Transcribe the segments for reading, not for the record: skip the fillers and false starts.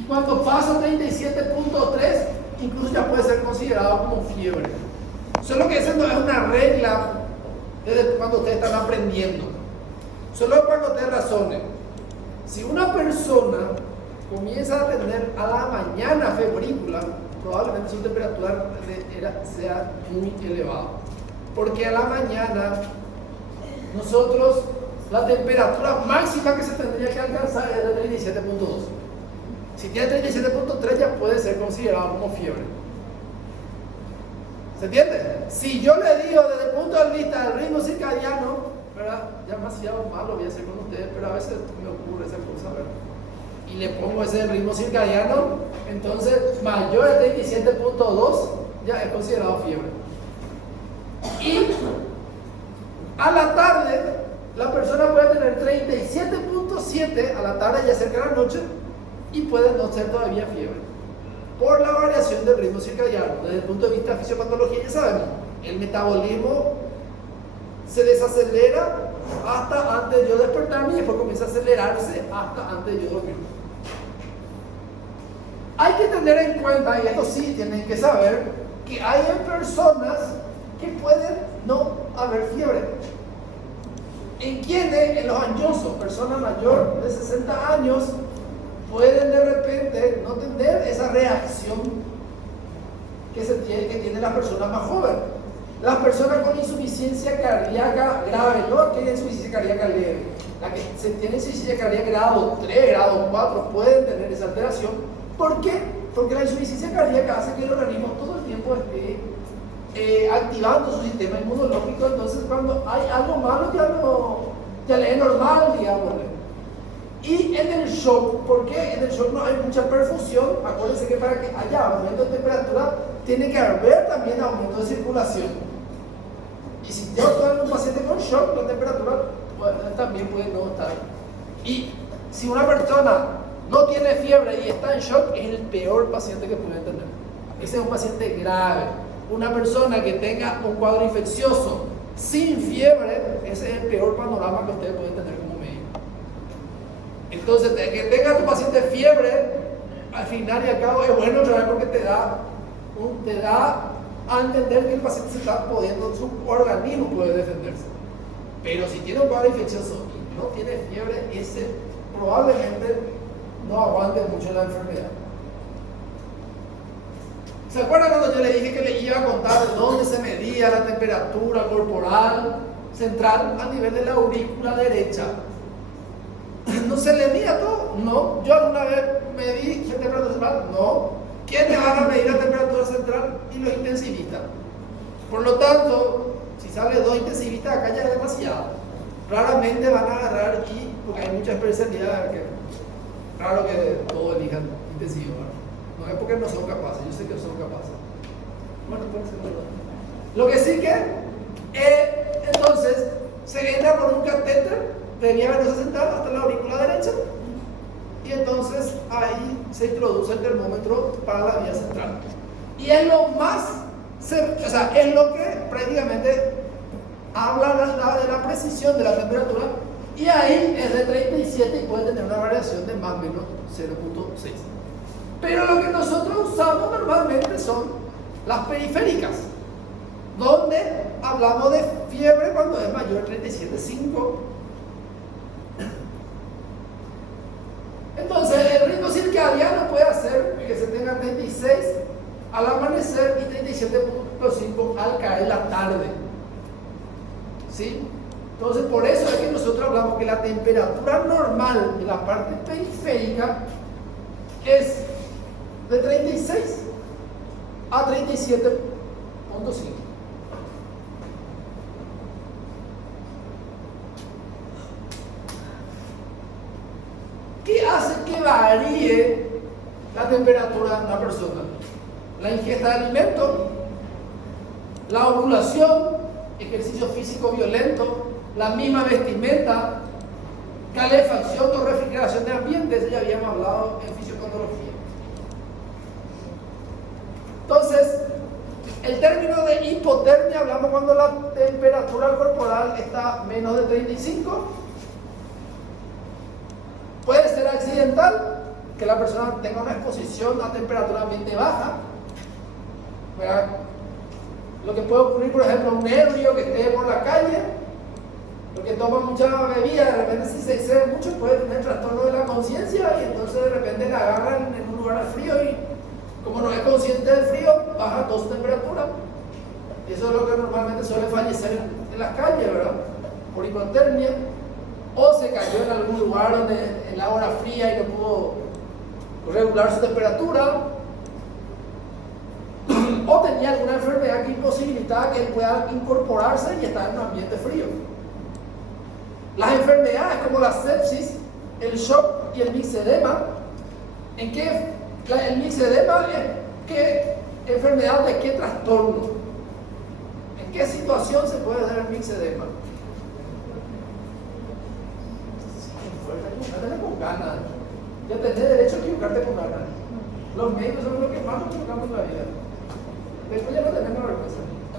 Y cuando pasa 37.3, incluso ya puede ser considerado como fiebre. Solo que esa no es una regla desde cuando ustedes están aprendiendo. Solo para que ustedes razonen. Si una persona comienza a tener a la mañana febrícula, probablemente su temperatura sea muy elevada. Porque a la mañana nosotros la temperatura máxima que se tendría que alcanzar es de 37.2. Si tiene 37.3 ya puede ser considerado como fiebre. ¿Se entiende? Si yo le digo desde el punto de vista del ritmo circadiano, ¿verdad? Ya demasiado malo voy a hacer con ustedes, pero a veces me ocurre esa cosa, ¿verdad? Y le pongo ese ritmo circadiano, entonces mayor de 37.2 ya es considerado fiebre. Y a la tarde, la persona puede tener 37.7 a la tarde, ya cerca de la noche, y puede no ser todavía fiebre. Por la variación del ritmo circadiano. Desde el punto de vista de fisiopatología, ya sabemos, el metabolismo se desacelera hasta antes de yo despertarme y después comienza a acelerarse hasta antes de yo dormir. Hay que tener en cuenta, y esto sí tienen que saber, que hay personas que pueden no haber fiebre. ¿En quiénes? En los añosos, personas mayores de 60 años, pueden de repente no tener esa reacción que tiene la persona más joven. Las personas con insuficiencia cardíaca grave, no tienen insuficiencia cardíaca leve, la que se tiene insuficiencia cardíaca grado 3, grado 4 pueden tener esa alteración. ¿Por qué? Porque la insuficiencia cardíaca hace que el organismo todo el tiempo esté activando su sistema inmunológico, entonces cuando hay algo malo ya le es normal, digamos. Y en el shock, ¿por qué? En el shock no hay mucha perfusión. Acuérdense que para que haya aumento de temperatura tiene que haber también aumento de circulación. Y si yo tengo un paciente con shock, la temperatura también puede no estar. Y si una persona no tiene fiebre y está en shock, es el peor paciente que puede tener. Ese es un paciente grave. Una persona que tenga un cuadro infeccioso sin fiebre, ese es el peor panorama que ustedes pueden tener como médico. Entonces, que tenga tu paciente fiebre, al final y al cabo es bueno, porque te da a entender que el paciente se está pudiendo, su organismo puede defenderse. Pero si tiene un cuadro infeccioso y no tiene fiebre, ese probablemente no aguante mucho la enfermedad. ¿Se acuerdan cuando yo le dije que le iba a contar de dónde se medía la temperatura corporal central? A nivel de la aurícula derecha. ¿No se le mide todo? No. ¿Yo alguna vez medí la temperatura central? No. ¿Quiénes van a medir la temperatura central? Y los intensivistas. Por lo tanto, si sale 2 intensivistas, acá ya es demasiado. Raramente van a agarrar porque hay mucha especialidad que raro que todos elijan intensivo. No es porque no son capaces, yo sé que son capaces. Bueno, puede ser verdad. Lo que sí que, entonces, se entra por un catéter de vía venosa central hasta la aurícula derecha y entonces ahí se introduce el termómetro para la vía central. Y es lo más, es lo que prácticamente habla de la precisión de la temperatura, y ahí es de 37 y puede tener una variación de más o menos 0.6. Pero lo que nosotros usamos normalmente son las periféricas, donde hablamos de fiebre cuando es mayor de 37.5. Entonces el ritmo circadiano puede hacer que se tenga 36 al amanecer y 37.5 al caer la tarde. ¿Sí? Entonces por eso es que nosotros hablamos que la temperatura normal de la parte periférica es de 36 a 37.5. ¿Qué hace que varíe la temperatura de una persona? La ingesta de alimentos, la ovulación, ejercicio físico violento, la misma vestimenta, calefacción o refrigeración de ambiente. Eso ya habíamos hablado en fisiopatología. Entonces, el término de hipotermia hablamos cuando la temperatura corporal está menos de 35. Puede ser accidental, que la persona tenga una exposición a temperatura ambiente baja, ¿verdad? Lo que puede ocurrir, por ejemplo, un ebrio que esté por la calle, lo que toma mucha bebida, de repente si se excede mucho puede tener trastorno de la conciencia y entonces de repente la agarran en un lugar frío y como no es consciente del frío, baja toda su temperatura. Y eso es lo que normalmente suele fallecer en las calles, ¿verdad? Por hipotermia. O se cayó en algún lugar donde el agua era fría y no pudo regular su temperatura. O tenía alguna enfermedad que imposibilitaba que él pueda incorporarse y estar en un ambiente frío. Las enfermedades como la sepsis, el shock y el mixedema, ¿en qué? El mixedema es ¿qué enfermedad de qué trastorno? ¿En qué situación se puede dar el mixedema? Equivocarte con ganas. Ya tenés derecho a equivocarte con ganas. Los médicos son los que más nos equivocamos en la vida. Después ya no tenemos vergüenza.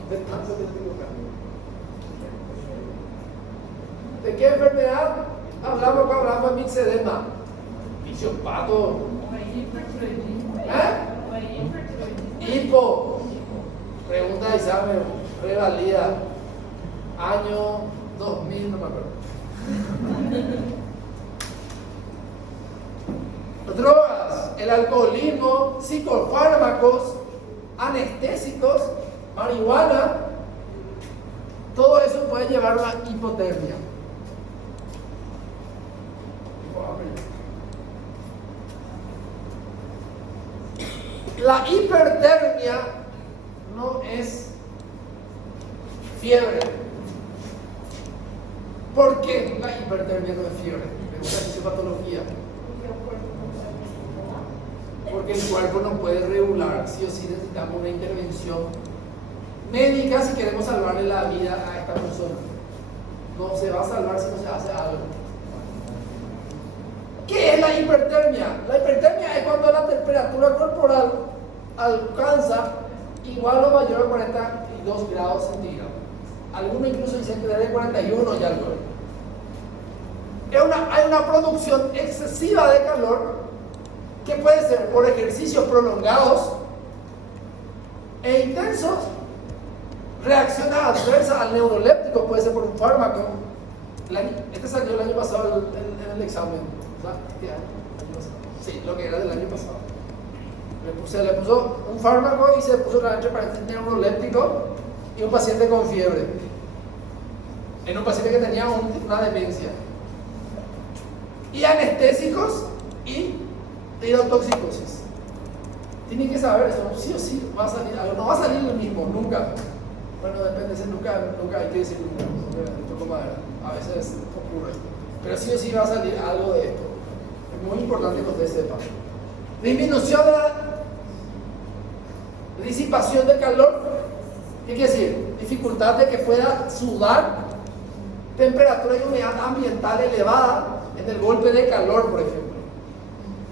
De tanto que equivocamos. ¿De qué enfermedad hablamos cuando hablamos de mixedema? Fisiopatho. Hipo. Pregunta de examen. Revalida. Año 2000, no me acuerdo. Drogas, el alcoholismo, psicofármacos, anestésicos, marihuana, todo eso puede llevar a una hipotermia. La hipertermia no es fiebre. ¿Por qué la hipertermia no es fiebre? Me gusta esa patología. Porque el cuerpo no puede regular, sí o sí necesitamos una intervención médica si queremos salvarle la vida a esta persona. No se va a salvar si no se hace algo. ¿Qué es la hipertermia? La hipertermia es cuando la temperatura corporal alcanza igual o mayor a 42 grados centígrados. Algunos incluso dicen que debe 41 y algo. Hay una producción excesiva de calor que puede ser por ejercicios prolongados e intensos, reacciones adversas al neuroléptico, puede ser por un fármaco. Este salió el año pasado en el examen, ¿verdad? ¿Qué año? Sí, lo que era del año pasado. Se le puso un fármaco y se puso la paciente neuroléptico y un paciente con fiebre. En un paciente que tenía una demencia. Y anestésicos y tirotoxicosis. Tienen que saber eso, sí o sí va a salir algo. No va a salir lo mismo, nunca. Bueno, depende de nunca hay que decir nunca. A veces ocurre. Pero sí o sí va a salir algo de esto. Es muy importante que ustedes sepan. Disminución de la disipación de calor. ¿Qué quiere decir? Dificultad de que pueda sudar. Temperatura y humedad ambiental elevada en el golpe de calor, por ejemplo.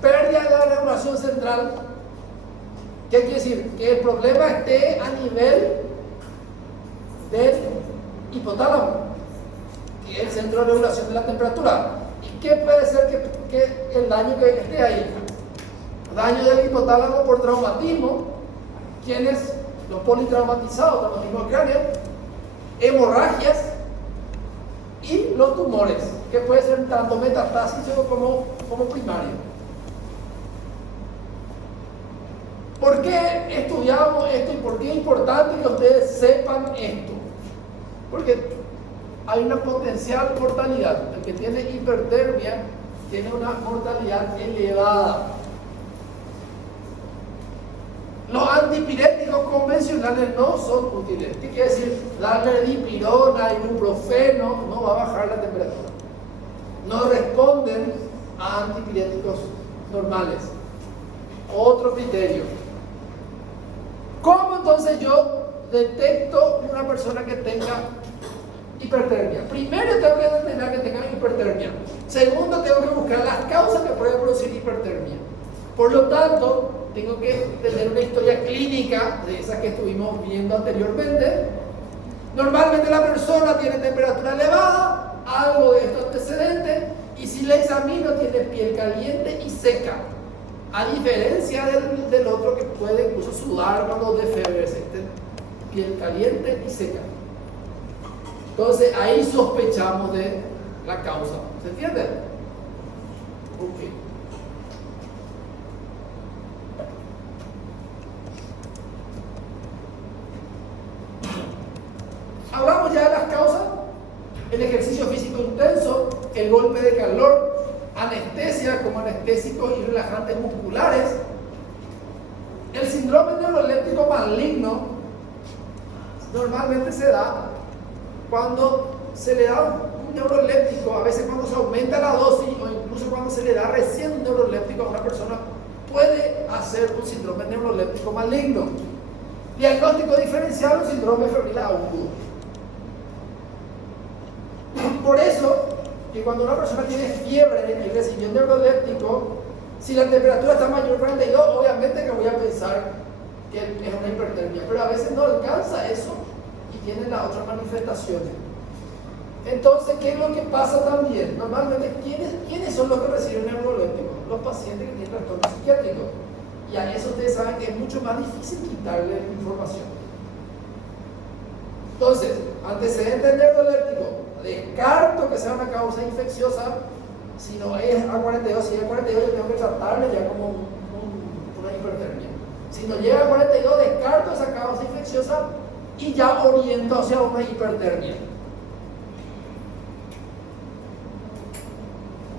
Pérdida de la regulación central. ¿Qué quiere decir? Que el problema esté a nivel del hipotálamo, que es el centro de regulación de la temperatura. ¿Y qué puede ser que el daño que esté ahí? Daño del hipotálamo por traumatismo. ¿Quiénes? Los politraumatizados, traumatismo cráneo, hemorragias y los tumores, que puede ser tanto metastásico como primario. ¿Por qué estudiamos esto y por qué es importante que ustedes sepan esto? Porque hay una potencial mortalidad. El que tiene hipertermia tiene una mortalidad elevada. Los antipiréticos convencionales no son útiles. ¿Qué quiere decir? Darle dipirona, ibuprofeno no va a bajar la temperatura. No responden a antipiréticos normales. Otro criterio. ¿Cómo entonces yo detecto una persona que tenga hipertermia? Primero tengo que determinar que tenga hipertermia. Segundo, tengo que buscar las causas que pueden producir hipertermia. Por lo tanto, tengo que tener una historia clínica de esas que estuvimos viendo anteriormente. Normalmente la persona tiene temperatura elevada, algo de estos antecedentes, y si la examino tiene piel caliente y seca. A diferencia del otro que puede incluso sudar cuando de fiebre, piel caliente y seca. Entonces ahí sospechamos de la causa. ¿Se entiende? Ok. Hablamos ya de las causas: el ejercicio físico intenso, el golpe de calor, anestesia como anestésicos y relajantes musculares. El síndrome neuroléptico maligno normalmente se da cuando se le da un neuroléptico, a veces cuando se aumenta la dosis o incluso cuando se le da recién un neuroléptico a una persona, puede hacer un síndrome neuroléptico maligno. Diagnóstico diferencial: un síndrome febril agudo. Por eso, que cuando una persona tiene fiebre y recibió un neuroléptico, si la temperatura está mayor de 42, obviamente que voy a pensar que es una hipertermia, pero a veces no alcanza eso y tiene las otras manifestaciones. Entonces, ¿qué es lo que pasa también? Normalmente, ¿quiénes son los que reciben neurolépticos? Los pacientes que tienen trastorno psiquiátrico. Y a eso ustedes saben que es mucho más difícil quitarle información. Entonces, antecedente neuroléptico: descarto que sea una causa infecciosa. Si no es A42, si es A42, yo tengo que tratarle ya como una hipertermia. Si no llega a 42, descarto esa causa infecciosa y ya oriento hacia una hipertermia.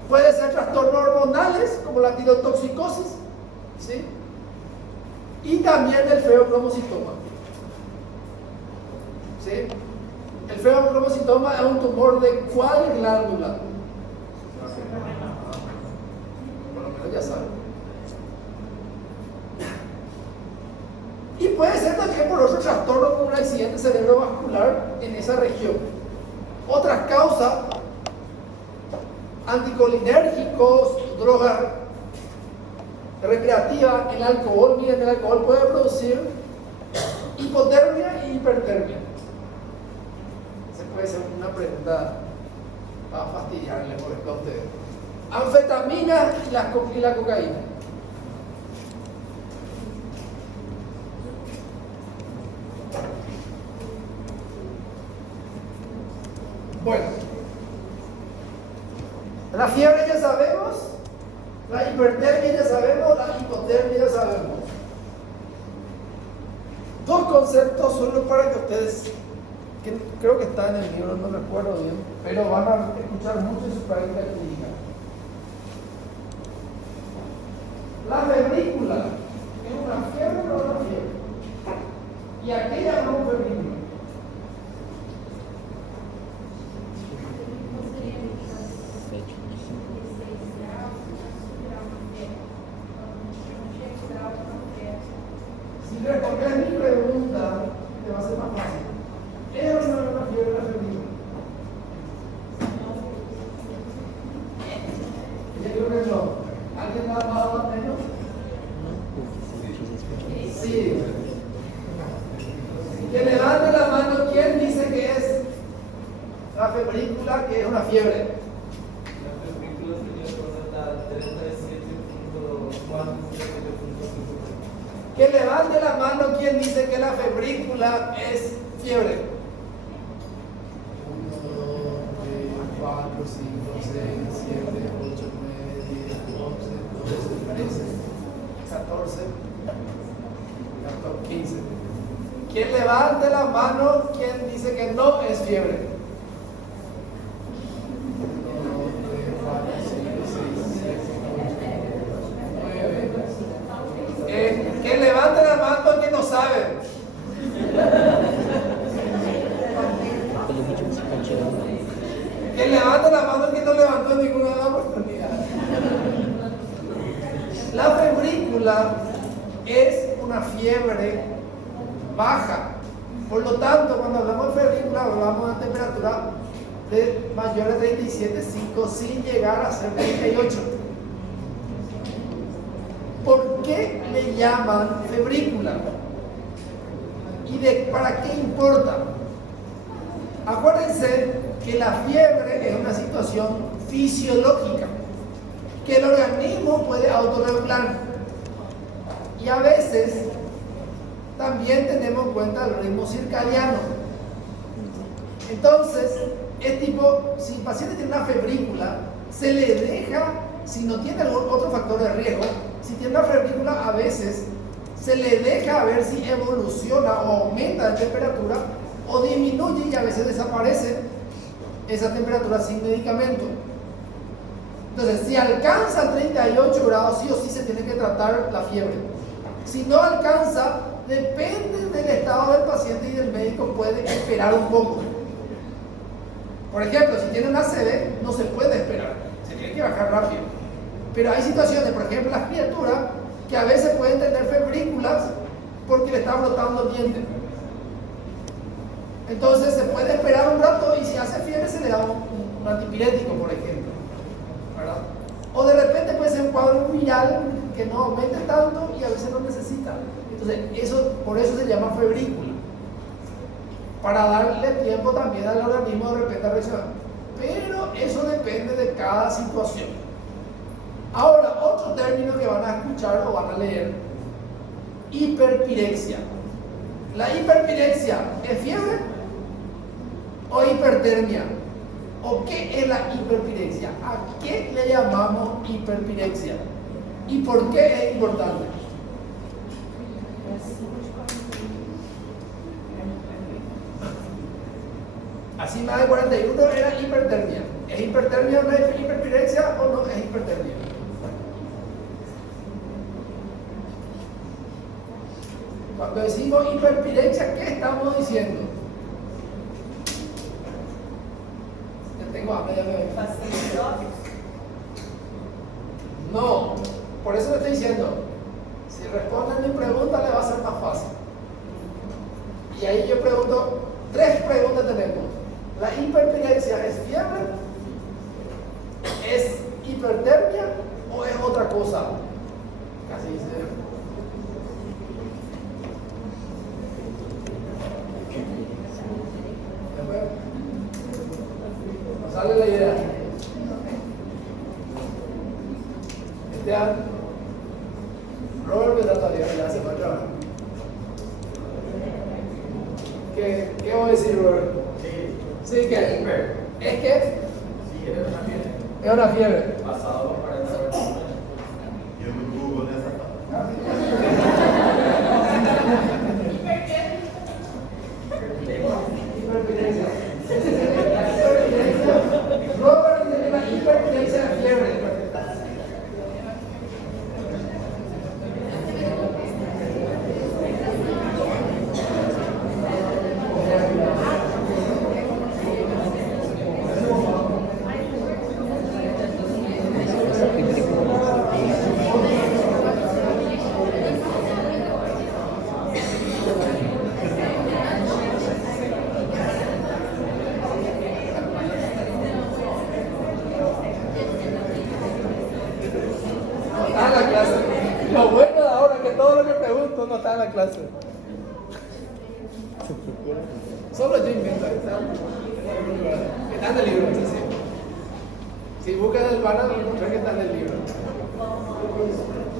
Puede ser trastornos hormonales como la tirotoxicosis, ¿sí? Y también el feocromocitoma, ¿sí? El feocromocitoma es un tumor de ¿cuál glándula? Por lo menos ya saben. Y puede ser también por otro trastorno como un accidente cerebrovascular en esa región. Otras causas: anticolinérgicos, drogas recreativas, el alcohol. Miren, el alcohol puede producir hipotermia y hipertermia. Esa puede ser una pregunta para fastidiarle por esto a ustedes. Anfetamina y la cocaína. Bueno, la fiebre ya sabemos, la hipertermia ya sabemos, la hipotermia ya sabemos. Dos conceptos solo para que ustedes, que creo que está en el libro, no recuerdo bien, pero van a escuchar mucho en su práctica clínica. La febrícula es una fiebre o no una fiebre, y aquella no es febrícula. Si respondes mi pregunta, te va a ser más fácil. ¿Es o no una fiebre la febrícula? Yo creo que no. ¿Alguien me ha dado más menos? Sí. Que levante la mano quien dice que es la febrícula, que es una fiebre. La febrícula sería 37.4. Que levante la mano quien dice que la febrícula es fiebre. 1, 2, 3, 4, 5, 6, 7, 8, 9, 10, 11, 12, 13, 14, 15. Quien levante la mano quien dice que no es fiebre. 1, 2, 3, 4, 5, 6, 7, 8, 9. Que levante la mano que no sabe. Que levante la mano que no levantó ninguna de las oportunidades. La febrícula es una fiebre baja. Por lo tanto, cuando hablamos de febrícula, hablamos de una temperatura de mayor de 37.5 sin llegar a ser 38. ¿Por qué le llaman febrícula? ¿Y para qué importa? Acuérdense que la fiebre es una situación fisiológica que el organismo puede autorregular. Y a veces también tenemos en cuenta el ritmo circadiano. Entonces, es tipo, si el paciente tiene una febrícula, se le deja, si no tiene algún otro factor de riesgo, si tiene una febrícula, a veces se le deja ver si evoluciona o aumenta de temperatura o disminuye, y a veces desaparece esa temperatura sin medicamento. Entonces, si alcanza 38 grados, sí o sí se tiene que tratar la fiebre. Si no alcanza, depende del estado del paciente y del médico, puede esperar un poco. Por ejemplo, si tiene una ACV, no se puede esperar, se tiene que bajar rápido. Pero hay situaciones, por ejemplo, las criaturas, que a veces pueden tener febrículas porque le está brotando el diente. Entonces se puede esperar un rato, y si hace fiebre se le da un antipirético, por ejemplo, ¿verdad? O de repente puede ser un cuadro viral que no aumente tanto y a veces no necesita. Entonces, por eso se llama febrícula, para darle tiempo también al organismo de repente a reaccionar. Pero eso depende de cada situación. Ahora, otro término que van a escuchar o van a leer: hiperpirexia. ¿La hiperpirexia es fiebre o hipertermia? ¿O qué es la hiperpirexia? ¿A qué le llamamos hiperpirexia? ¿Y por qué es importante? Así más de 41 era hipertermia. ¿Es hipertermia o no es hiperpirexia o no es hipertermia? Cuando decimos hiperpirexia, ¿qué estamos diciendo? Ya tengo hambre, ya me ven. No, por eso le estoy diciendo, si responden mi pregunta le va a ser más fácil. Y ahí yo pregunto, 3 preguntas tenemos. ¿La hiperpirexia es fiebre? ¿Es hipertermia o es otra cosa? Casi dice. ¿No sale la idea? Robert me trata de ya se va a trabajar. ¿Qué voy a decir, Robert? Sí, que ¿es que? Sí, es una fiebre. Es una fiebre. Pasado 40 horas. Yo me pongo con esa. Hiperpirexia. Robert tiene la hiperpirexia de fiebre. Lo bueno de ahora es que todo lo que pregunto no está en la clase. Solo yo invento. Está en el libro, sí. Si buscan el banner, lo encontré que está en el libro.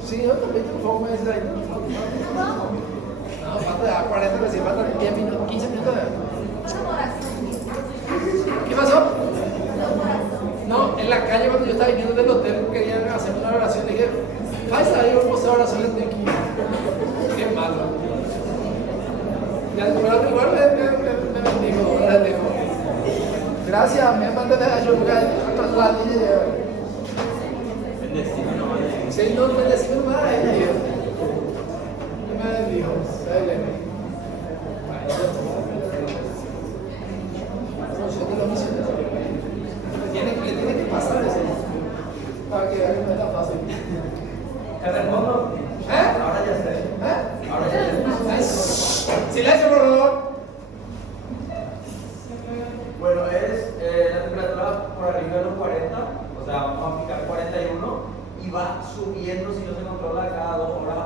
Sí, yo también tengo un poco más de ahí. No, falta 40 recién, falta 10 minutos, 15 minutos. ¿Qué pasó? No, en la calle cuando yo estaba viniendo del hotel querían hacer una oración. Dije, pasa ahí, vamos a hacer oraciones de aquí. Qué malo. Pero igual me bendigo, les dejo. Gracias, me mandan a ayudar a la niña. Sí, no, bendecido más. Me bendijo. Tiene que pasar eso. Para que no está fácil. ¿Te respondo? Ahora ya sé. Ahora ya sé. Silencio, por favor. Bueno, es la temperatura por arriba de los 40, o sea, vamos a aplicar 41 y va subiendo si no se controla cada 2 horas a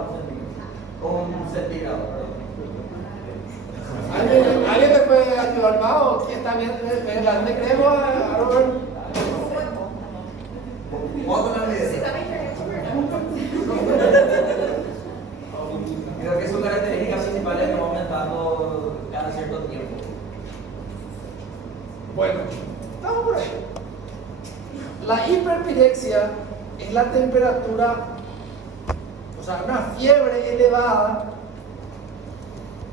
un centígrado. ¿Alguien me puede ayudar más o quién está bien? ¿Le creemos a Robert? La hiperpirexia es la temperatura, o sea, una fiebre elevada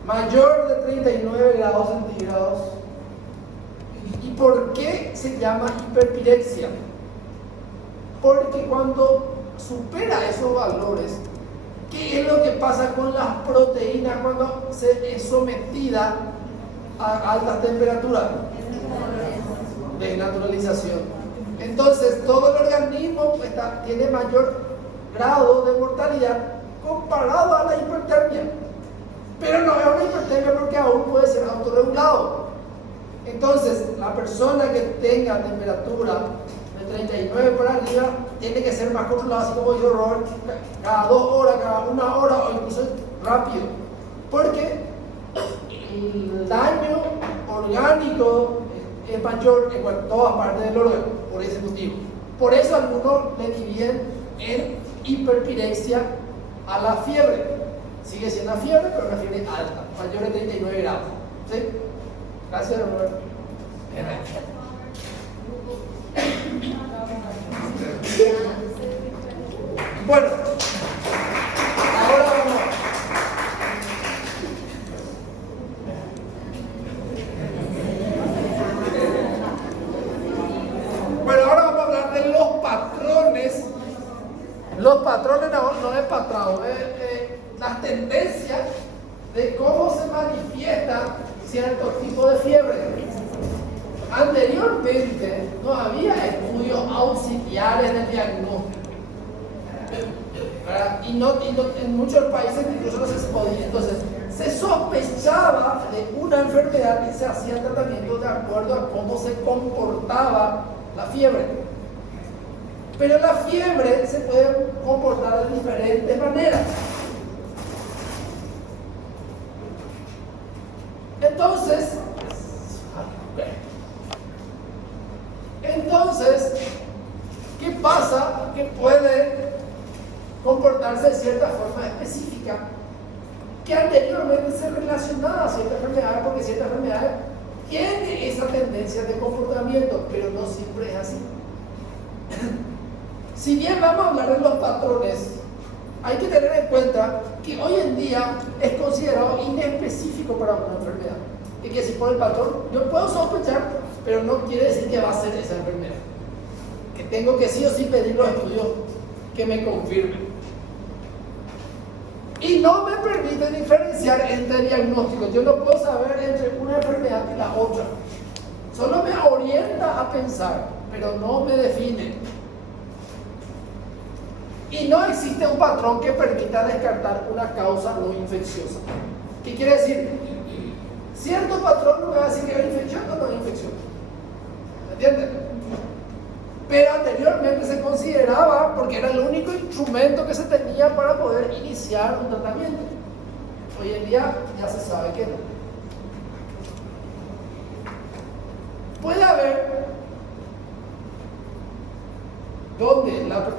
mayor de 39 grados centígrados. ¿Y por qué se llama hiperpirexia? Porque cuando supera esos valores, ¿qué es lo que pasa con las proteínas cuando se es sometida a altas temperaturas? Desnaturalización. Entonces, todo el organismo tiene mayor grado de mortalidad comparado a la hipertermia. Pero no es una hipertermia porque aún puede ser autorregulado. Entonces, la persona que tenga temperatura de 39 por arriba tiene que ser más controlada, así como dijo Robert, cada 2 horas, cada 1 hora o incluso rápido. Porque el daño orgánico es mayor en todas partes del órgano, por ese motivo. Por eso algunos le dividen en hiperpirexia a la fiebre. Sigue siendo una fiebre, pero una fiebre alta, mayor de 39 grados. ¿Sí? Gracias, Roberto. Bueno, ahora vamos. Bueno, ahora vamos a hablar de los patrones. Los patrones no es patrón, las tendencias de cómo se manifiesta cierto tipo de fiebre. Anteriormente no había estudios auxiliares del diagnóstico, ¿verdad? Y en muchos países incluso no se podía. Entonces, se sospechaba de una enfermedad y se hacía tratamiento de acuerdo a cómo se comportaba la fiebre. Pero la fiebre se puede comportar de diferentes maneras. Entonces, ¿qué pasa? Que puede comportarse de cierta forma específica que anteriormente se relacionaba a cierta enfermedad, porque cierta enfermedad tiene esa tendencia de comportamiento, pero no siempre es así. Si bien vamos a hablar de los patrones, hay que tener en cuenta que hoy en día es considerado inespecífico para una enfermedad. Y que si por el patrón, yo puedo sospechar, pero no quiere decir que va a ser esa enfermedad. Que tengo que sí o sí pedir los estudios que me confirmen. Y no me permite diferenciar entre diagnósticos. Yo no puedo saber entre una enfermedad y la otra. Solo me orienta a pensar, pero no me define. Y no existe un patrón que permita descartar una causa no infecciosa. ¿Qué quiere decir? Cierto patrón no me va a decir que es infección o no es infección. ¿Me entienden? Pero anteriormente se consideraba, porque era el único instrumento que se tenía para poder iniciar un tratamiento. Hoy en día ya se sabe que no. Puede haber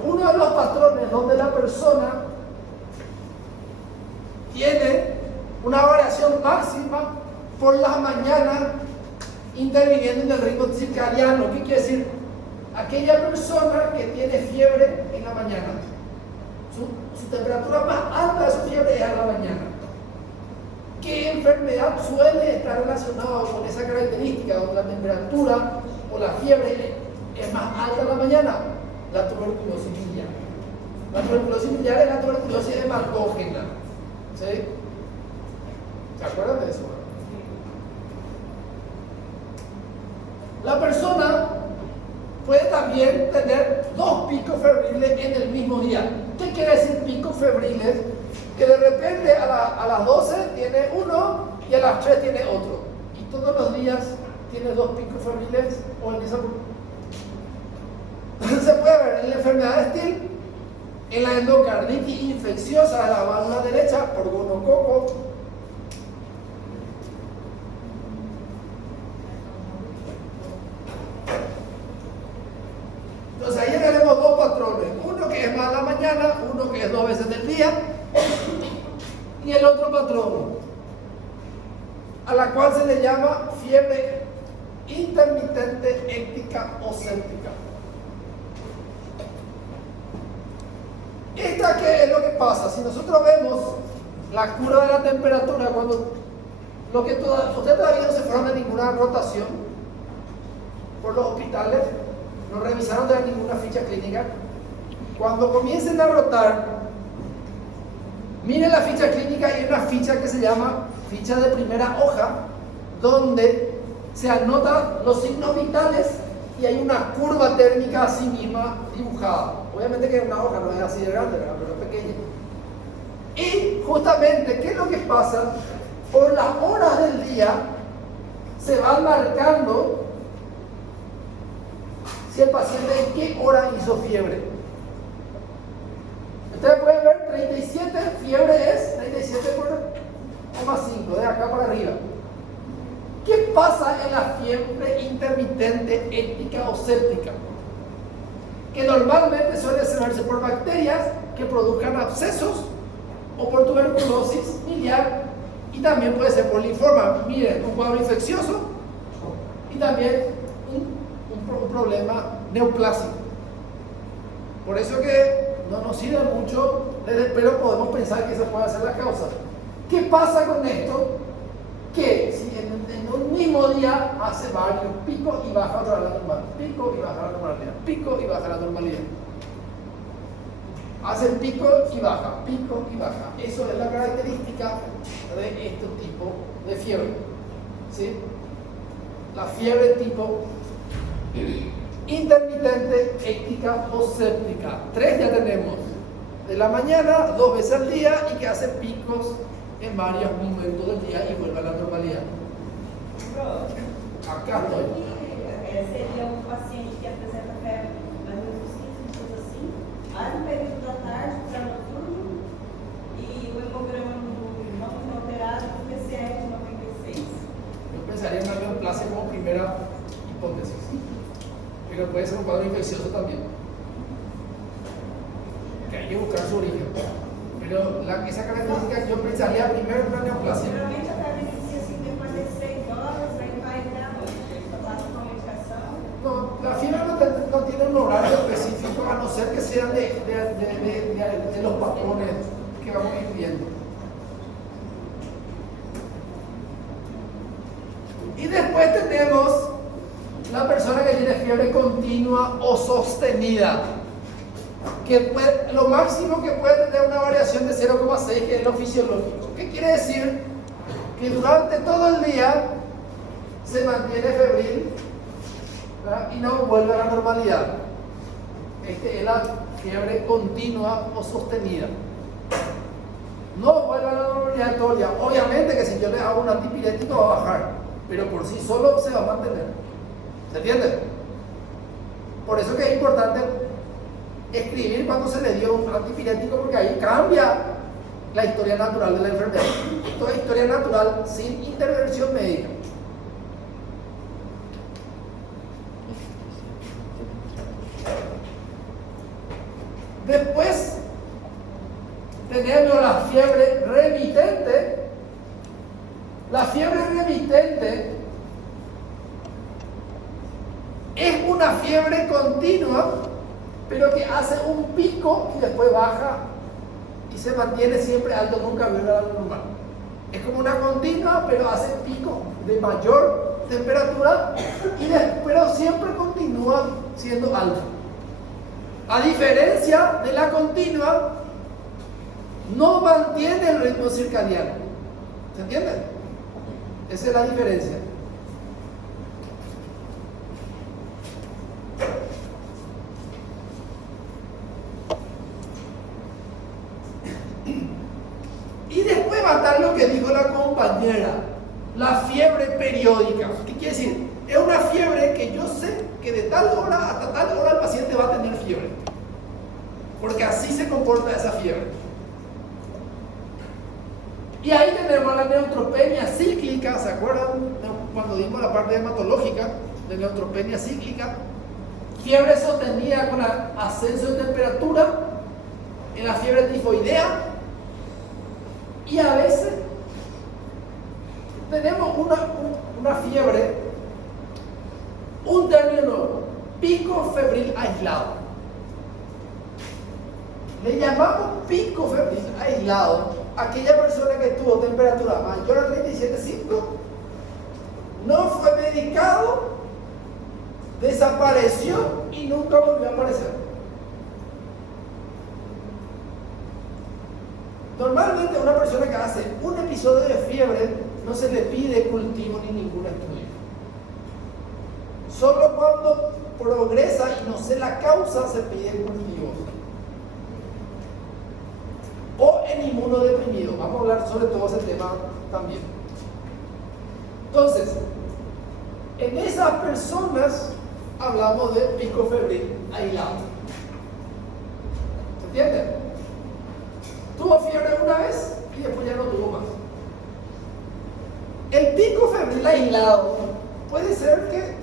uno de los patrones donde la persona tiene una variación máxima por las mañanas interviniendo en el ritmo circadiano. ¿Qué quiere decir? Aquella persona que tiene fiebre en la mañana, su temperatura más alta de su fiebre es a la mañana. ¿Qué enfermedad suele estar relacionada con esa característica donde la temperatura o la fiebre es más alta en la mañana? La tuberculosis miliar. La tuberculosis miliar es la tuberculosis hematógena. ¿Sí? ¿Se acuerdan de eso? La persona puede también tener 2 picos febriles en el mismo día. ¿Qué quiere decir picos febriles? Que de repente a las 12 tiene uno y a las 3 tiene otro. Y todos los días tiene 2 picos febriles o en esa... Se puede ver en la enfermedad de Still, en la endocarditis infecciosa de la válvula derecha por gonococo. Entonces ahí tenemos 2 patrones, uno que es más a la mañana, uno que es 2 veces del día, y el otro patrón, a la cual se le llama fiebre intermitente éctica o séptica. Esta, ¿qué es lo que pasa? Si nosotros vemos la curva de la temperatura, cuando ustedes todavía no se fueron a ninguna rotación por los hospitales, no revisaron de ninguna ficha clínica. Cuando comiencen a rotar, miren la ficha clínica y hay una ficha que se llama ficha de primera hoja, donde se anotan los signos vitales y hay una curva térmica así misma dibujada. Obviamente que una hoja no es así de grande, ¿verdad? Pero es pequeña. Y justamente, ¿qué es lo que pasa? Por las horas del día se van marcando si el paciente en qué hora hizo fiebre. Ustedes pueden ver 37, fiebre es 37,5, de acá para arriba. ¿Qué pasa en la fiebre intermitente éctica o séptica? Que normalmente suele verse por bacterias que produzcan abscesos o por tuberculosis miliar, y también puede ser por linfoma. Miren, un cuadro infeccioso y también un problema neoplásico. Por eso que no nos sirve mucho, pero podemos pensar que esa puede ser la causa. ¿Qué pasa con esto? Que si en un mismo día hace varios picos y baja otra vez la normalidad, pico y baja la normalidad, pico y baja la normalidad. Hace pico y baja, pico y baja. Eso es la característica de este tipo de fiebre. ¿Sí? La fiebre tipo intermitente, éctica o séptica. 3 ya tenemos. De la mañana, 2 veces al día y que hace picos en varios momentos del día y vuelve a la normalidad. Acá estoy. Seria paciente que apresenta febre mais ou menos 5 minutos assim, aí no período da tarde, para noturno, e o hemograma não alterado, o PCR de 96. Yo pensaría en una neoplasia como primera hipótesis, pero puede ser un cuadro infeccioso también, que hay que buscar su origen. Pero esa característica yo pensaría primero en una neoplasia. Geralmente a febre inicia assim depois de 6 horas, aí vai até a noite, passa com a medicação. No, la fiebre no tiene un horario específico, a no ser que sean de los patrones que vamos a ir viendo. Y después tenemos la persona que tiene fiebre continua o sostenida, que lo máximo que puede tener una variación de 0,6, que es lo fisiológico. ¿Qué quiere decir? Que durante todo el día se mantiene febril, ¿verdad? Y no vuelve a la normalidad. Es la fiebre continua o sostenida. No vuelve a la normalidad todo el día. Obviamente que si yo le hago un antipirético va a bajar, pero por sí solo se va a mantener. ¿Se entiende? Por eso que es importante escribir cuando se le dio un antipirético, porque ahí cambia la historia natural de la enfermedad. Esto es historia natural sin intervención médica. Después tenemos la fiebre remitente. La fiebre remitente es una fiebre continua, pero que hace un pico y después baja y se mantiene siempre alto, nunca vuelve a lo normal. Es como una continua, pero hace pico de mayor temperatura pero siempre continúa siendo alto. A diferencia de la continua, no mantiene el ritmo circadiano. ¿Se entiende? Esa es la diferencia. Y después va a estar lo que dijo la compañera, la fiebre periódica. ¿Qué quiere decir? Es una fiebre que yo sé que de tal hora hasta tal hora el paciente va a tener fiebre, porque así se comporta esa fiebre. Y ahí tenemos la neutropenia cíclica. ¿Se acuerdan cuando dimos la parte hematológica de neutropenia cíclica? Fiebre sostenida con ascenso de temperatura en la fiebre tifoidea. Y a veces tenemos una fiebre, un término nuevo, pico febril aislado. Le llamamos pico febril aislado a aquella persona que tuvo temperatura mayor a 37,5, no fue medicado, desapareció y nunca volvió a aparecer. Normalmente a una persona que hace un episodio de fiebre no se le pide cultivo ni ningún estudio. Solo cuando progresa y no sé la causa se piden cultivos. O en inmunodeprimido. Vamos a hablar sobre todo ese tema también. Entonces, en esas personas hablamos de pico febril aislado. ¿Se entiende? Tuvo fiebre una vez y después ya no tuvo más. El pico febril aislado puede ser que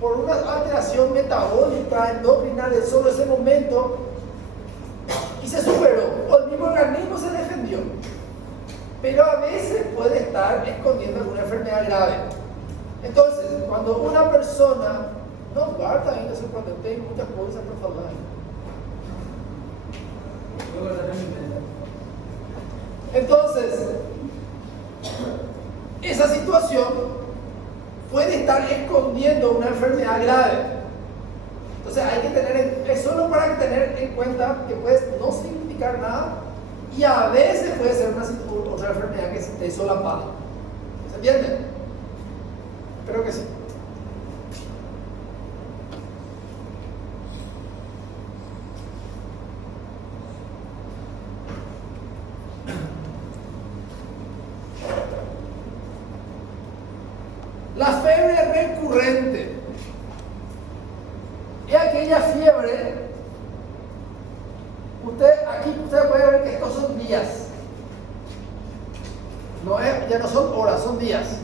por una alteración metabólica, endocrina de solo ese momento y se superó, o el mismo organismo se defendió. Pero a veces puede estar escondiendo alguna enfermedad grave. Entonces, cuando una persona no guarda ainda su cuando tem muchas cosas por falar. Entonces, esa situación puede estar escondiendo una enfermedad grave. Entonces hay que tener, es solo para tener en cuenta que puede no significar nada y a veces puede ser otra enfermedad que esté solapada. ¿Se entiende? Espero que sí. La fiebre recurrente es aquella fiebre, aquí usted puede ver que estos son días, ya no son horas, son días.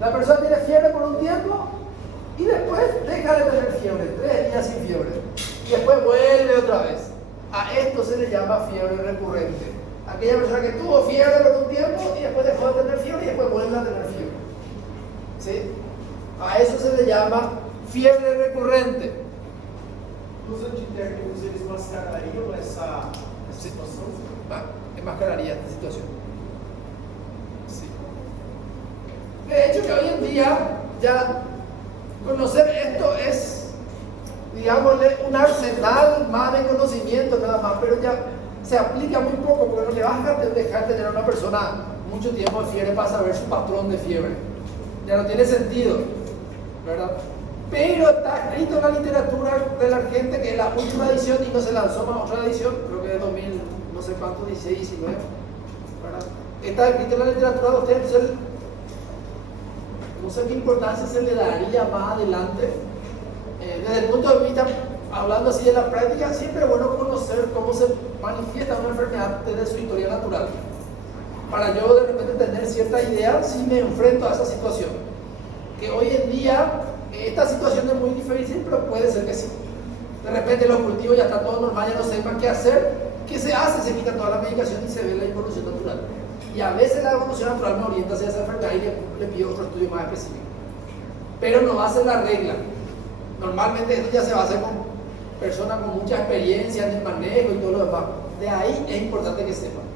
La persona tiene fiebre por un tiempo y después deja de tener fiebre, 3 días sin fiebre, y después vuelve otra vez. A esto se le llama fiebre recurrente. Aquella persona que tuvo fiebre por un tiempo y después dejó de tener fiebre y después vuelve a tener fiebre. ¿Sí? A eso se le llama fiebre recurrente. Os antitécnicos, eles mascarariam essa Sí. situação? Enmascararía esta situación. Sí. De hecho, que hoy en día ya conocer esto es, digámosle, un arsenal más de conocimiento nada más, pero ya se aplica muy poco porque no le vas a dejar tener a una persona mucho tiempo de fiebre para saber su patrón de fiebre. Ya no tiene sentido, ¿verdad? Pero está escrito en la literatura de la gente que es la última edición y no se lanzó más otra edición, creo que de 2000, no sé cuánto, 16, 19, ¿verdad? Está escrito en la literatura de ustedes, entonces, no sé qué importancia se le daría más adelante. Desde el punto de vista, hablando así de la práctica, siempre es bueno conocer cómo se manifiesta una enfermedad desde su historia natural, para yo de repente tener cierta idea si me enfrento a esa situación. Que hoy en día esta situación es muy difícil, pero puede ser que sí. De repente los cultivos ya está todo normal, ya no sepan qué hacer. ¿Qué se hace? Se quita toda la medicación y se ve la evolución natural. Y a veces la evolución natural me orienta hacia esa enfermedad y le pido otro estudio más específico. Pero no va a ser la regla. Normalmente esto ya se va a hacer con personas con mucha experiencia en el manejo y todo lo demás. De ahí es importante que sepan.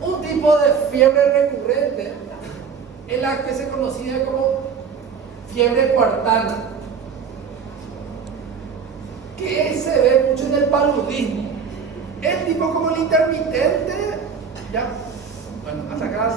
Un tipo de fiebre recurrente es la que se conocía como fiebre cuartana, que se ve mucho en el paludismo. Es tipo como el intermitente, ya, bueno, hasta acá